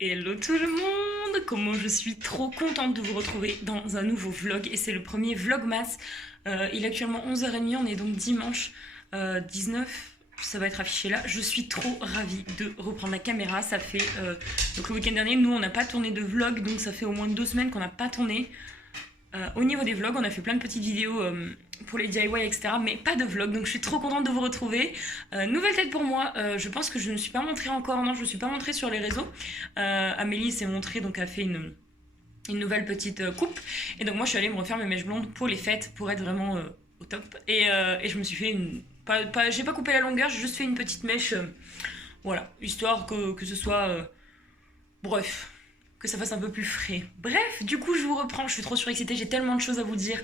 Hello tout le monde! Comment je suis trop contente de vous retrouver dans un nouveau vlog et c'est le premier vlogmas. Il est actuellement 11h30, on est donc dimanche 19, ça va être affiché là. Je suis trop ravie de reprendre la caméra. Ça fait donc le week-end dernier, nous on n'a pas tourné de vlog, donc ça fait au moins 2 semaines qu'on n'a pas tourné. Au niveau des vlogs, on a fait plein de petites vidéos pour les DIY, etc. Mais pas de vlog, donc je suis trop contente de vous retrouver. Nouvelle tête pour moi, je pense que je ne me suis pas montrée encore, non, je ne me suis pas montrée sur les réseaux. Amélie s'est montrée, donc a fait une nouvelle petite coupe. Et donc moi je suis allée me refaire mes mèches blondes pour les fêtes, pour être vraiment au top. Et je me suis fait une... j'ai pas coupé la longueur, j'ai juste fait une petite mèche, voilà, histoire que ce soit... bref, que ça fasse un peu plus frais. Bref, du coup, je vous reprends. Je suis trop surexcitée, j'ai tellement de choses à vous dire.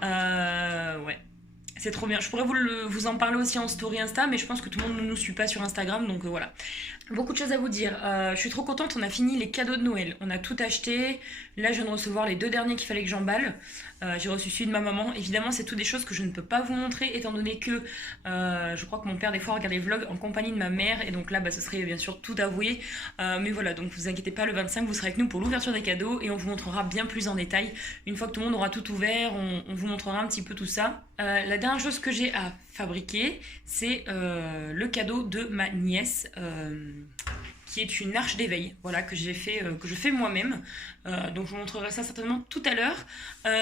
Ouais, c'est trop bien. Je pourrais vous en parler aussi en story Insta, mais je pense que tout le monde ne nous suit pas sur Instagram, donc voilà. Beaucoup de choses à vous dire. Je suis trop contente, on a fini les cadeaux de Noël. On a tout acheté. Là, je viens de recevoir les 2 derniers qu'il fallait que j'emballe. J'ai reçu celui de ma maman. Évidemment, c'est toutes des choses que je ne peux pas vous montrer, étant donné que je crois que mon père, des fois, regarde les vlogs en compagnie de ma mère. Et donc là, bah, ce serait bien sûr tout avoué. Mais voilà, donc vous inquiétez pas, le 25, vous serez avec nous pour l'ouverture des cadeaux. Et on vous montrera bien plus en détail. Une fois que tout le monde aura tout ouvert, on vous montrera un petit peu tout ça. La dernière chose que j'ai à fabriquer, c'est le cadeau de ma nièce. Qui est une arche d'éveil, voilà, que j'ai fait, que je fais moi-même. Donc je vous montrerai ça certainement tout à l'heure.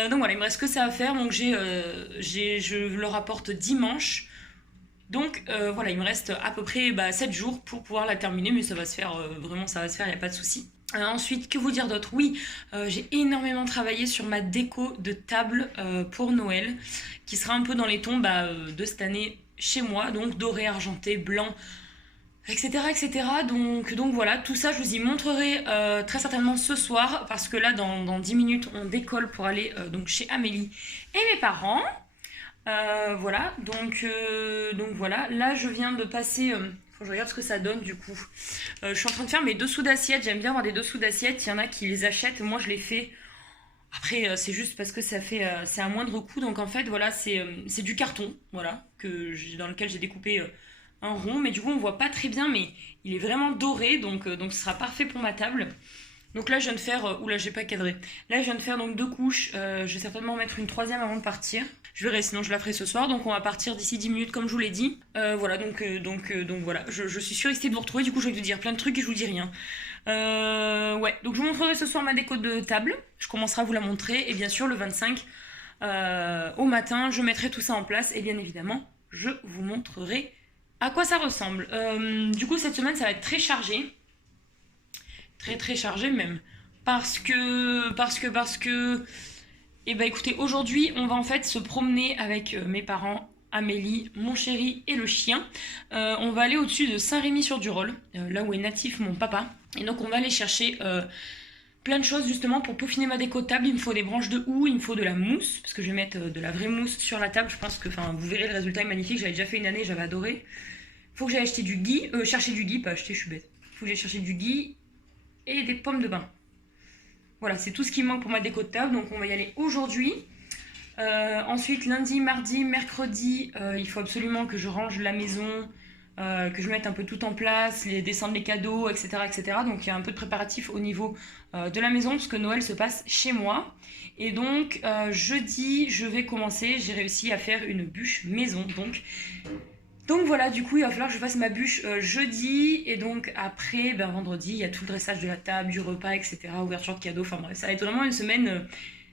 Donc voilà, il me reste que ça à faire. Donc je le rapporte dimanche. Donc voilà, il me reste à peu près 7 jours pour pouvoir la terminer, mais ça va se faire, vraiment ça va se faire, il n'y a pas de souci. Ensuite, que vous dire d'autre? Oui, j'ai énormément travaillé sur ma déco de table pour Noël, qui sera un peu dans les tons de cette année chez moi, donc doré, argenté, blanc, etc. etc. Donc voilà, tout ça je vous y montrerai très certainement ce soir, parce que là dans 10 minutes on décolle pour aller donc chez Amélie et mes parents. Voilà, donc voilà, là je viens de passer... faut que je regarde ce que ça donne du coup. Je suis en train de faire mes dessous d'assiette, j'aime bien avoir des dessous d'assiette, il y en a qui les achètent, moi je les fais. Après c'est juste parce que ça fait c'est un moindre coût, donc en fait voilà, c'est du carton, voilà, dans lequel j'ai découpé un rond, mais du coup on voit pas très bien, mais il est vraiment doré, donc ce sera parfait pour ma table. Donc là je viens de faire, oula j'ai pas cadré, là je viens de faire donc 2 couches, je vais certainement en mettre une troisième avant de partir. Je verrai, sinon je la ferai ce soir, donc on va partir d'ici 10 minutes comme je vous l'ai dit. Voilà, donc voilà, je suis surexcitée de vous retrouver, du coup je vais vous dire plein de trucs et je vous dis rien. Ouais, donc je vous montrerai ce soir ma déco de table, je commencerai à vous la montrer, et bien sûr le 25 au matin je mettrai tout ça en place, et bien évidemment je vous montrerai à quoi ça ressemble. Du coup cette semaine ça va être très chargé, très chargé même, parce que et bah écoutez, aujourd'hui on va en fait se promener avec mes parents, Amélie, mon chéri et le chien. On va aller au-dessus de Saint-Rémy-sur-du-Rôle, là où est natif mon papa. Et donc on va aller chercher plein de choses justement pour peaufiner ma déco de table. Il me faut des branches de houx, il me faut de la mousse, parce que je vais mettre de la vraie mousse sur la table. Je pense que, enfin, vous verrez, le résultat est magnifique. J'avais déjà fait une année, j'avais adoré. Faut que j'aille acheter du gui, chercher du gui, pas acheter, je suis bête. Faut que j'aille chercher du gui et des pommes de bain. Voilà, c'est tout ce qui me manque pour ma déco de table, donc on va y aller aujourd'hui. Ensuite, lundi, mardi, mercredi, il faut absolument que je range la maison, que je mette un peu tout en place, descendre les cadeaux, etc., etc. Donc il y a un peu de préparatif au niveau de la maison, parce que Noël se passe chez moi. Et donc jeudi, je vais commencer, j'ai réussi à faire une bûche maison, donc voilà, du coup il va falloir que je fasse ma bûche jeudi, et donc après vendredi il y a tout le dressage de la table, du repas, etc., ouverture de cadeaux, enfin bref, ça va être vraiment une semaine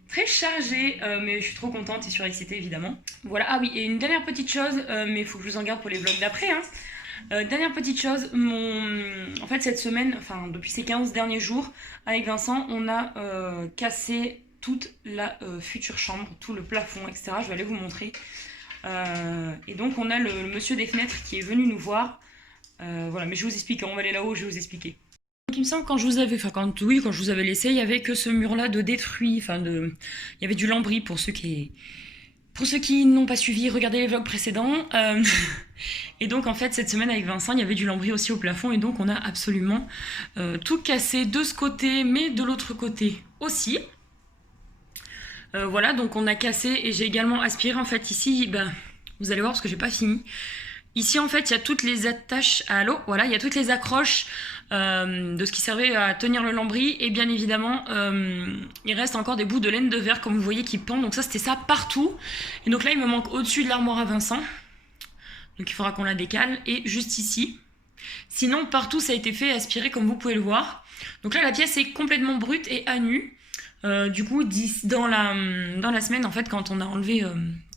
très chargée, mais je suis trop contente et surexcitée évidemment. Voilà, ah oui, et une dernière petite chose, mais il faut que je vous en garde pour les vlogs d'après, hein. Dernière petite chose, en fait cette semaine, enfin depuis ces 15 derniers jours, avec Vincent, on a cassé toute la future chambre, tout le plafond, etc. Je vais aller vous montrer. Et donc on a le monsieur des fenêtres qui est venu nous voir. Voilà, mais je vous explique, on va aller là-haut, je vais vous expliquer. Donc il me semble quand je vous avais, enfin quand je vous avais laissé, il y avait que ce mur-là de détruit, il y avait du lambris pour ceux qui n'ont pas suivi, regardez les vlogs précédents. Et donc en fait cette semaine avec Vincent, il y avait du lambris aussi au plafond, et donc on a absolument tout cassé de ce côté, mais de l'autre côté aussi. Voilà, donc on a cassé, et j'ai également aspiré en fait ici, vous allez voir parce que j'ai pas fini. Ici, en fait, il y a toutes les attaches à l'eau. Voilà, il y a toutes les accroches de ce qui servait à tenir le lambris. Et bien évidemment, il reste encore des bouts de laine de verre, comme vous voyez, qui pendent. Donc ça, c'était ça partout. Et donc là, il me manque au-dessus de l'armoire à Vincent. Donc il faudra qu'on la décale. Et juste ici. Sinon, partout, ça a été fait aspirer, comme vous pouvez le voir. Donc là, la pièce est complètement brute et à nu. Du coup, dans la semaine, en fait, quand on a enlevé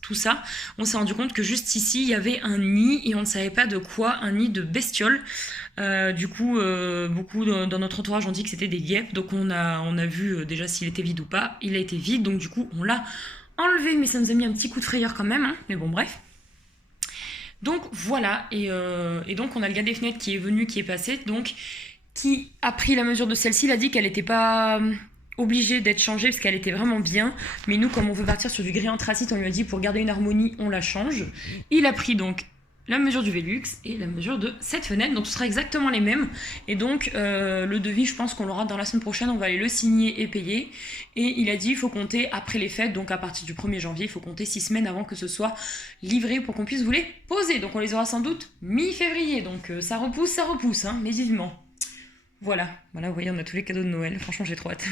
tout ça, on s'est rendu compte que juste ici, il y avait un nid et on ne savait pas de quoi, un nid de bestiole. Du coup, beaucoup dans notre entourage ont dit que c'était des guêpes, donc on a vu déjà s'il était vide ou pas. Il a été vide, donc du coup, on l'a enlevé, mais ça nous a mis un petit coup de frayeur quand même, hein. Mais bon, bref. Donc voilà, et donc on a le gars des fenêtres qui est venu, qui est passé, donc qui a pris la mesure de celle-ci, il a dit qu'elle n'était pas obligée d'être changée parce qu'elle était vraiment bien, mais nous, comme on veut partir sur du gris anthracite, on lui a dit pour garder une harmonie, on la change. Il a pris donc la mesure du Velux et la mesure de cette fenêtre, donc ce sera exactement les mêmes, et donc le devis, je pense qu'on l'aura dans la semaine prochaine, on va aller le signer et payer, et il a dit il faut compter après les fêtes, donc à partir du 1er janvier, il faut compter 6 semaines avant que ce soit livré pour qu'on puisse vous les poser, donc on les aura sans doute mi-février, donc ça repousse, hein, mais vivement. Voilà, vous voyez, on a tous les cadeaux de Noël, franchement j'ai trop hâte.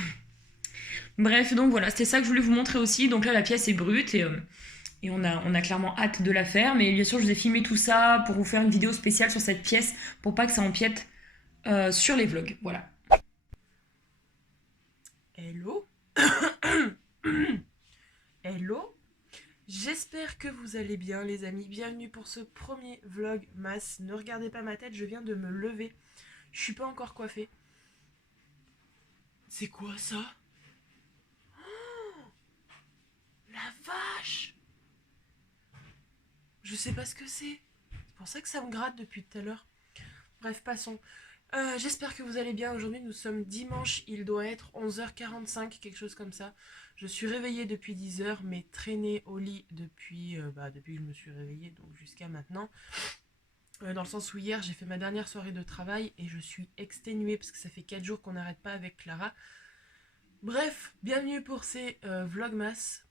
Bref, donc voilà, c'était ça que je voulais vous montrer aussi. Donc là, la pièce est brute et on a clairement hâte de la faire. Mais bien sûr, je vous ai filmé tout ça pour vous faire une vidéo spéciale sur cette pièce pour pas que ça empiète sur les vlogs. Voilà. Hello. Hello. J'espère que vous allez bien, les amis. Bienvenue pour ce premier vlogmas. Ne regardez pas ma tête, je viens de me lever. Je suis pas encore coiffée. C'est quoi ça ? La vache! Je sais pas ce que c'est. C'est pour ça que ça me gratte depuis tout à l'heure. Bref, passons. J'espère que vous allez bien. Aujourd'hui, nous sommes dimanche. Il doit être 11h45, quelque chose comme ça. Je suis réveillée depuis 10h, mais traînée au lit depuis que je me suis réveillée, donc jusqu'à maintenant. Dans le sens où hier, j'ai fait ma dernière soirée de travail et je suis exténuée parce que ça fait 4 jours qu'on n'arrête pas avec Clara. Bref, bienvenue pour ces vlogmas.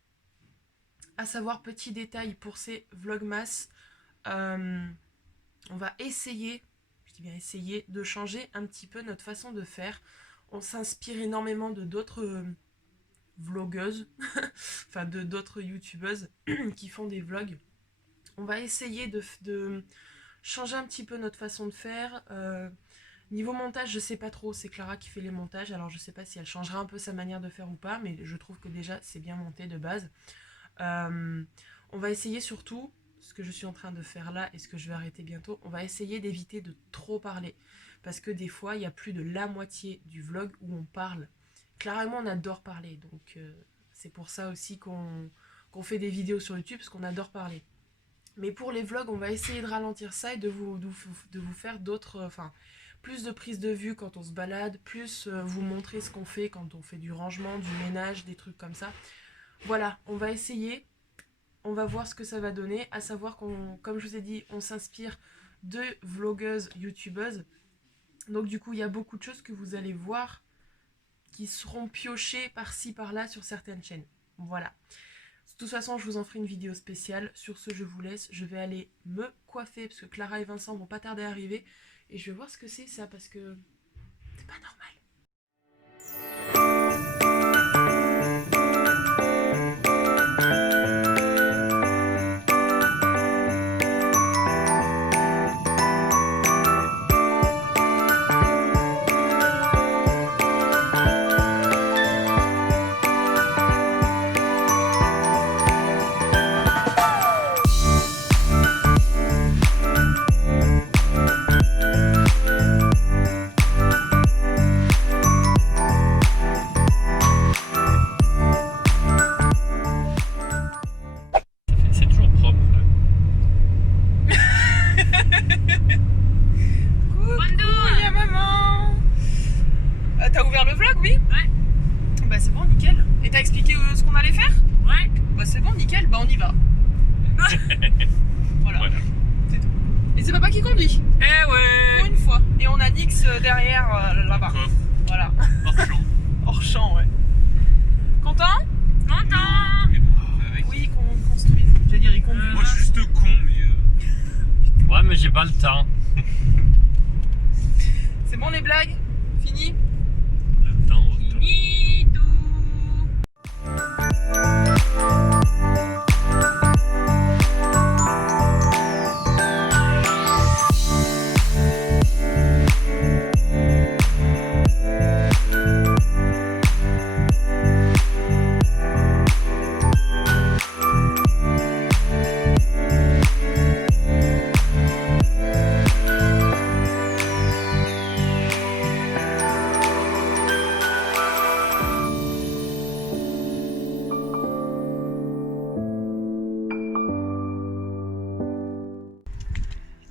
À savoir, petit détail pour ces vlogmas, on va essayer, je dis bien essayer, de changer un petit peu notre façon de faire. On s'inspire énormément de d'autres vlogueuses, enfin de d'autres youtubeuses qui font des vlogs. On va essayer de changer un petit peu notre façon de faire. Niveau montage, je sais pas trop, c'est Clara qui fait les montages, alors je sais pas si elle changera un peu sa manière de faire ou pas, mais je trouve que déjà c'est bien monté de base. On va essayer surtout, ce que je suis en train de faire là et ce que je vais arrêter bientôt, on va essayer d'éviter de trop parler. Parce que des fois, il y a plus de la moitié du vlog où on parle. Clara et moi, on adore parler. Donc c'est pour ça aussi qu'on fait des vidéos sur YouTube, parce qu'on adore parler. Mais pour les vlogs, on va essayer de ralentir ça et de vous faire d'autres... plus de prises de vue quand on se balade, plus vous montrer ce qu'on fait quand on fait du rangement, du ménage, des trucs comme ça. Voilà, on va essayer, on va voir ce que ça va donner, à savoir qu'on, comme je vous ai dit, on s'inspire de vlogueuses, youtubeuses. Donc du coup, il y a beaucoup de choses que vous allez voir qui seront piochées par-ci, par-là sur certaines chaînes. Voilà. De toute façon, je vous en ferai une vidéo spéciale. Sur ce, je vous laisse. Je vais aller me coiffer parce que Clara et Vincent vont pas tarder à arriver. Et je vais voir ce que c'est ça parce que c'est pas normal. T'as ouvert le vlog, oui? Ouais. Bah c'est bon, nickel. Et t'as expliqué ce qu'on allait faire? Ouais. Bah c'est bon, nickel, bah on y va. Voilà. C'est tout. Et c'est papa qui conduit. Eh ouais. Pour une fois. Et on a Nix derrière là-bas. Voilà. Hors champ. Hors champ, ouais. Content? Content. Oui, qu'on construise. J'allais dire, il conduit. Moi je suis juste con, mais. Ouais, mais j'ai pas le temps. C'est bon les blagues? Fini? Le temps, Fini tout.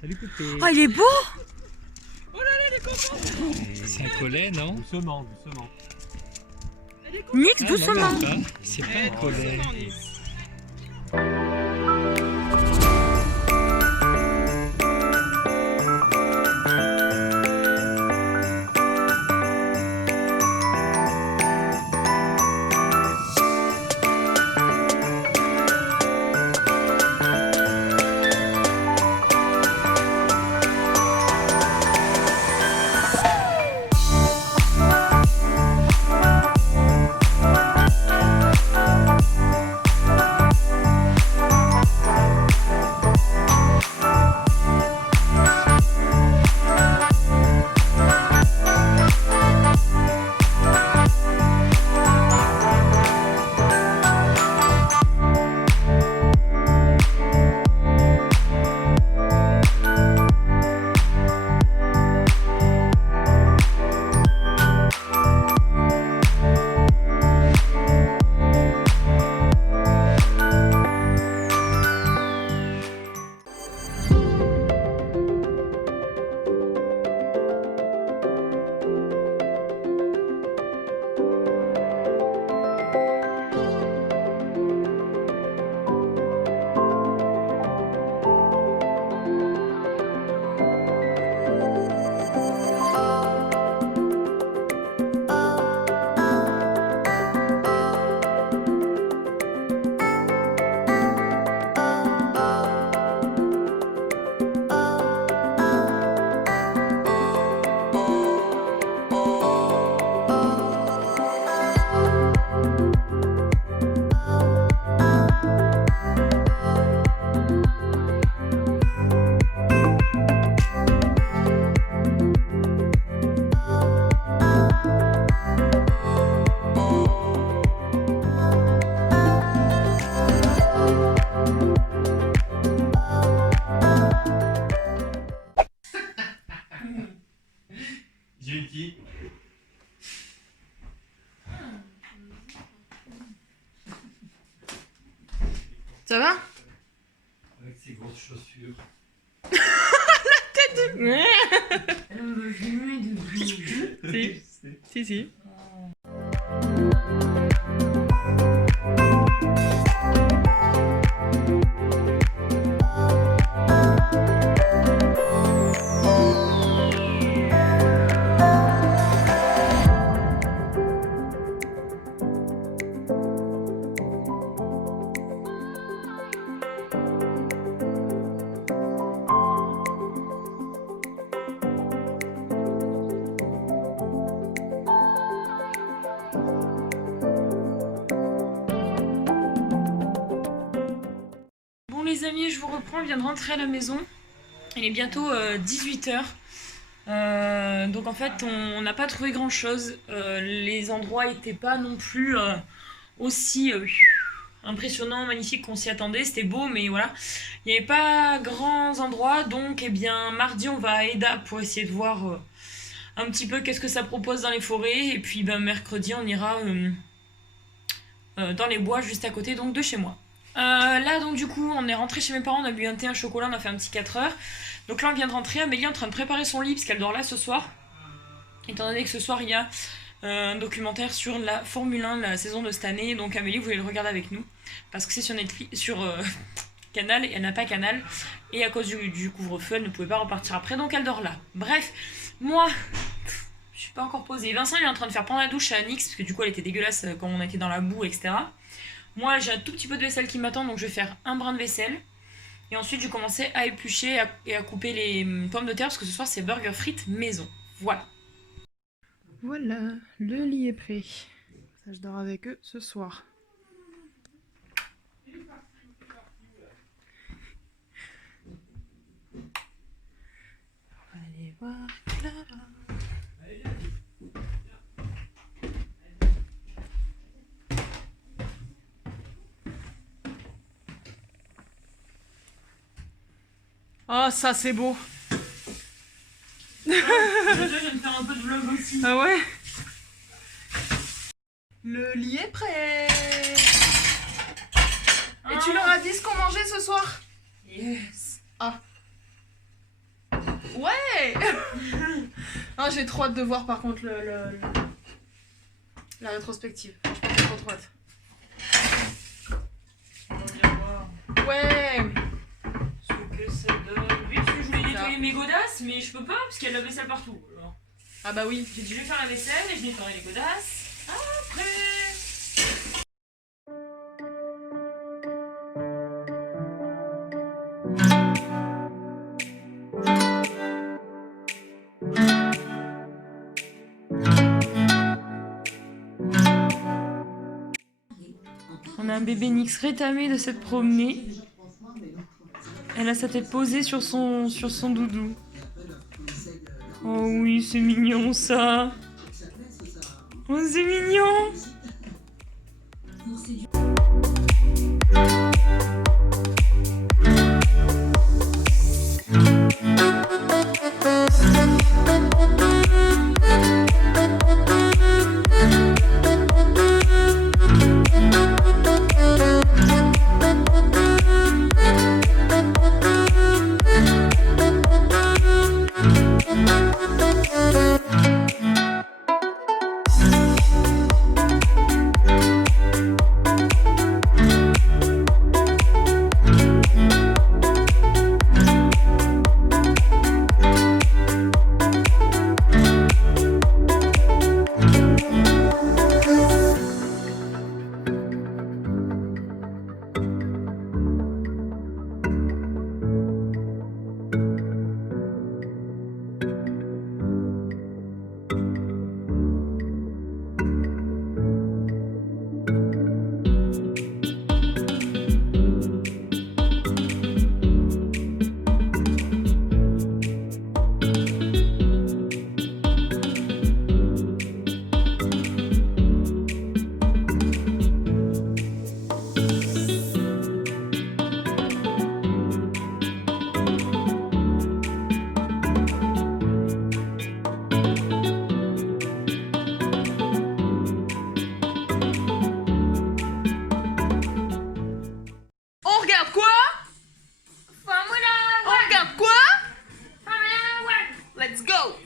Salut Coupé. Oh, il est beau. C'est un collet, non? Doucement, doucement. Nix, doucement. C'est pas un collet. Gentil. Ça va? Avec ses grosses chaussures. Si. Bon les amis, je vous reprends, je viens de rentrer à la maison. Il est bientôt 18h. Donc en fait on n'a pas trouvé grand chose. Les endroits n'étaient pas non plus aussi impressionnants, magnifiques qu'on s'y attendait. C'était beau mais voilà. Il n'y avait pas grands endroits. Donc eh bien mardi on va à Eda pour essayer de voir un petit peu qu'est-ce que ça propose dans les forêts. Et puis ben, mercredi on ira dans les bois juste à côté donc de chez moi. Là donc du coup on est rentré chez mes parents, on a bu un thé, un chocolat, on a fait un petit 4 heures. Donc là on vient de rentrer, Amélie est en train de préparer son lit parce qu'elle dort là ce soir. Étant donné que ce soir il y a un documentaire sur la Formule 1, la saison de cette année. Donc Amélie voulait le regarder avec nous parce que c'est sur Netflix, sur Canal, et elle n'a pas Canal. Et à cause du couvre-feu elle ne pouvait pas repartir après, donc elle dort là. Bref, moi je suis pas encore posée. Vincent il est en train de faire prendre la douche à Alix parce que du coup elle était dégueulasse quand on était dans la boue, etc. Moi j'ai un tout petit peu de vaisselle qui m'attend, donc je vais faire un brin de vaisselle. Et ensuite, j'ai commencé à éplucher et à couper les pommes de terre parce que ce soir, c'est burger frites maison. Voilà. Voilà, le lit est prêt. Ça, je dors avec eux ce soir. On va aller voir Clara. Oh, ça c'est beau. Déjà, je vais me faire un peu de vlog aussi. Ah ouais? Le lit est prêt. Et tu leur as dit ce qu'on mangeait ce soir? Yes. Ouais. Ah, j'ai trop hâte de voir par contre la rétrospective. Je pense que j'ai trop hâte. On va bien voir Ouais. ce que ça donne. Oui, parce que je voulais nettoyer mes godasses, mais je peux pas parce qu'il y a de la vaisselle partout. Alors, Ah bah oui. j'ai dit, je vais faire la vaisselle et je nettoierai les godasses. Après. On a un bébé Nix rétamé de cette promenée. Elle a sa tête posée sur son doudou. Oh oui, c'est mignon ça. Oh, c'est mignon. On regarde quoi? On regarde quoi? Let's go.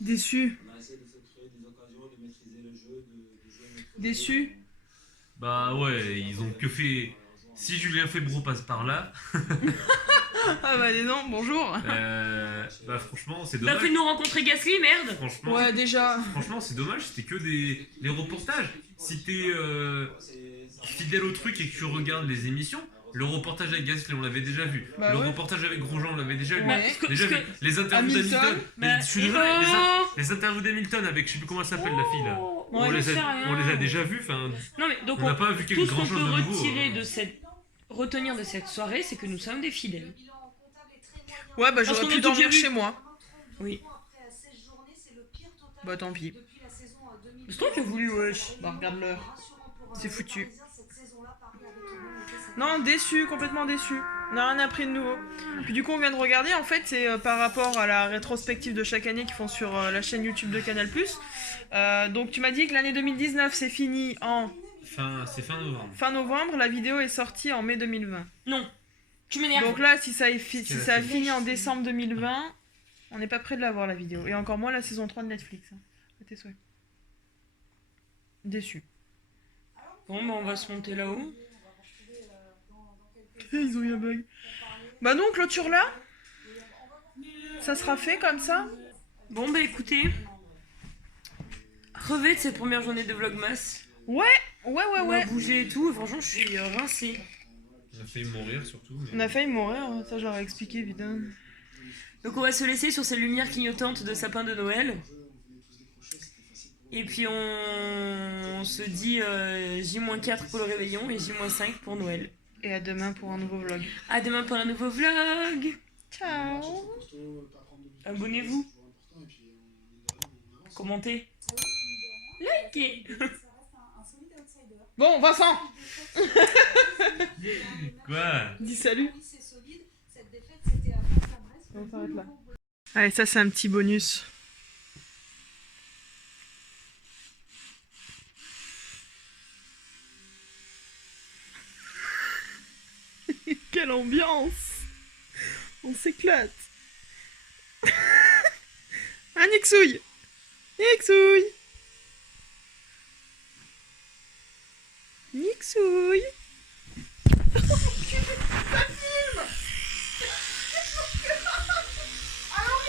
Déçu. Déçu. Bah ouais, ils ont que fait. Si Julien Febvre passe par là, Ah bah dis donc, bonjour. bah franchement c'est Bah, dommage. fais-nous rencontrer Gasly, merde. Franchement, Ouais, déjà. franchement c'est dommage, c'était que les reportages. Si t'es fidèle au truc et que tu regardes les émissions, le reportage avec Gasly on l'avait déjà vu. Bah le ouais. reportage avec Grosjean on l'avait déjà vu. Ouais. Déjà vu. Les interviews Hamilton, d'Hamilton. bah, Je suis désolé, oh. les interviews d'Hamilton avec je sais plus comment elle s'appelle la fille là. Oh, On j'en les sais a rien. déjà vus. Enfin, Non mais donc on n'a pas vu tout quelque ce qu'on grand chose peut de nouveau. retenir de cette soirée, c'est que nous sommes des fidèles. Ouais, bah Parce j'aurais qu'on a pu tout dormir déjà vu. chez moi. Oui. Bah tant pis. C'est toi qui as voulu, wesh. Bah regarde l'heure. C'est foutu. Non, déçu, complètement déçu. On n'a rien appris de nouveau. Puis du coup, on vient de regarder, en fait, c'est par rapport à la rétrospective de chaque année qu'ils font sur la chaîne YouTube de Canal+. Donc tu m'as dit que l'année 2019, c'est fini en... C'est fin novembre. Fin novembre, la vidéo est sortie en mai 2020. Non. Tu m'énerves. Donc là, si ça a fini en décembre 2020, on n'est pas près de l'avoir, la vidéo. Et encore moins la saison 3 de Netflix. Hein. À tes souhaits. Déçu. Bon, bah on va se monter là-haut. Ils ont eu un bug. Bah non, clôture là. Ça sera fait comme ça. Bon, bah écoutez. Crevé de cette première journée de Vlogmas. Ouais. On a bougé et tout, et franchement, je suis rincée. On a failli mourir surtout. Mais... On a failli mourir, ça je leur ai expliqué, putain. Donc on va se laisser sur ces lumières clignotantes de sapin de Noël. Et puis on se dit J-4 pour le réveillon et J-5 pour Noël. Et à demain pour un nouveau vlog. À demain pour un nouveau vlog. Ciao. Abonnez-vous. Commentez. Likez. Bon, Vincent. Quoi? Dis salut. On s'arrête là. Allez, ça c'est un petit bonus. Quelle ambiance! On s'éclate! Un Nixouille! Nixouille! Nixouille! Ça filme! Alors,